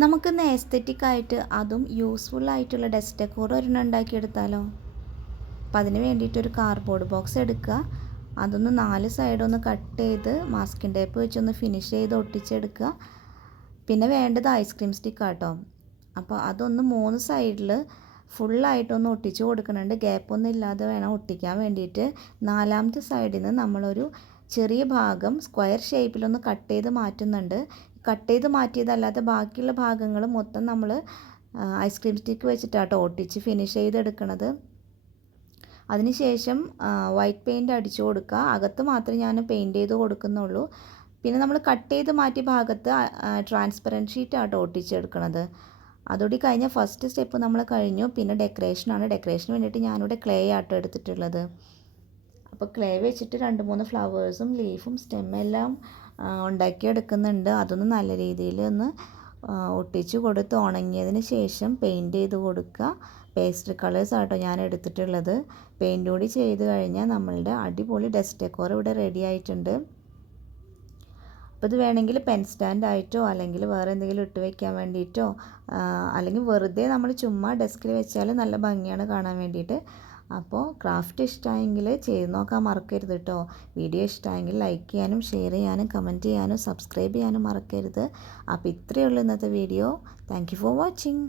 നമുക്കിന്ന് എസ്തെറ്റിക് ആയിട്ട് അതും യൂസ്ഫുൾ ആയിട്ടുള്ള ഡെസ്ക് ഡെക്കോർ ഒരെണ്ണം ഉണ്ടാക്കിയെടുത്താലോ? അപ്പം അതിന് വേണ്ടിയിട്ടൊരു കാർഡ്ബോർഡ് ബോക്സ് എടുക്കുക. അതൊന്ന് 4 സൈഡൊന്ന് കട്ട് ചെയ്ത് മാസ്കിൻ ടേപ്പ് വെച്ചൊന്ന് ഫിനിഷ് ചെയ്ത് ഒട്ടിച്ചെടുക്കുക. പിന്നെ വേണ്ടത് ഐസ്ക്രീം സ്റ്റിക്കാട്ടോ. അപ്പോൾ അതൊന്ന് 3 സൈഡിൽ ഫുള്ളായിട്ടൊന്ന് ഒട്ടിച്ച് കൊടുക്കുന്നുണ്ട്. ഗ്യാപ്പൊന്നും ഇല്ലാതെ വേണം ഒട്ടിക്കാൻ വേണ്ടിയിട്ട്. 4ാമത്തെ സൈഡിൽ നിന്ന് നമ്മളൊരു ചെറിയ ഭാഗം സ്ക്വയർ ഷേപ്പിലൊന്ന് കട്ട് ചെയ്ത് മാറ്റുന്നുണ്ട്. കട്ട് ചെയ്ത് മാറ്റിയതല്ലാതെ ബാക്കിയുള്ള ഭാഗങ്ങൾ മൊത്തം നമ്മൾ ഐസ്ക്രീം സ്റ്റിക്ക് വെച്ചിട്ടാട്ടോ ഒട്ടിച്ച് ഫിനിഷ് ചെയ്തെടുക്കണത്. അതിനുശേഷം വൈറ്റ് പെയിൻറ്റ് അടിച്ചു കൊടുക്കുക. അകത്ത് മാത്രമേ ഞാൻ പെയിൻറ്റ് ചെയ്ത് കൊടുക്കുന്നുള്ളൂ. പിന്നെ നമ്മൾ കട്ട് ചെയ്ത് മാറ്റിയ ഭാഗത്ത് ട്രാൻസ്പെറൻറ്റ് ഷീറ്റാട്ടോ ഒട്ടിച്ചെടുക്കണത്. അതോടെ കഴിഞ്ഞ ഫസ്റ്റ് സ്റ്റെപ്പ് നമ്മൾ കഴിഞ്ഞു. പിന്നെ ഡെക്കറേഷനാണ്. ഡെക്കറേഷന് വേണ്ടിയിട്ട് ഞാനിവിടെ ക്ലേ ആട്ടോ എടുത്തിട്ടുള്ളത്. അപ്പോൾ ക്ലേ വെച്ചിട്ട് 2-3 ഫ്ലവേഴ്സും ലീഫും സ്റ്റെമ്മെല്ലാം ഉണ്ടാക്കിയെടുക്കുന്നുണ്ട്. അതൊന്ന് നല്ല രീതിയിൽ ഒന്ന് ഒട്ടിച്ച് കൊടുത്ത് ഉണങ്ങിയതിന് ശേഷം പെയിൻറ്റ് ചെയ്ത് കൊടുക്കുക. പേസ്റ്റൽ കളേഴ്സ് ആട്ടോ ഞാൻ എടുത്തിട്ടുള്ളത്. പെയിൻറ്റ് കൂടി ചെയ്ത് കഴിഞ്ഞാൽ നമ്മളുടെ അടിപൊളി ഡെസ്ക് ഡെക്കോർ ഇവിടെ റെഡി ആയിട്ടുണ്ട്. അപ്പോൾ ഇത് വേണമെങ്കിൽ പെൻ സ്റ്റാൻഡ് ആയിട്ടോ അല്ലെങ്കിൽ വേറെ എന്തെങ്കിലും ഇട്ട് വെക്കാൻ വേണ്ടിയിട്ടോ അല്ലെങ്കിൽ വെറുതെ നമ്മൾ ചുമ്മാ ഡെസ്കിൽ വെച്ചാൽ നല്ല ഭംഗിയാണ് കാണാൻ വേണ്ടിയിട്ട്. അപ്പോൾ ക്രാഫ്റ്റ് ഇഷ്ടമായെങ്കിൽ ചെയ്ത് നോക്കാൻ മറക്കരുത് കേട്ടോ. വീഡിയോ ഇഷ്ടമായെങ്കിൽ ലൈക്ക് ചെയ്യാനും ഷെയർ ചെയ്യാനും കമൻറ്റ് ചെയ്യാനും സബ്സ്ക്രൈബ് ചെയ്യാനും മറക്കരുത്. അപ്പോൾ ഇത്രയേ ഉള്ളൂ ഇന്നത്തെ video. Thank you for watching.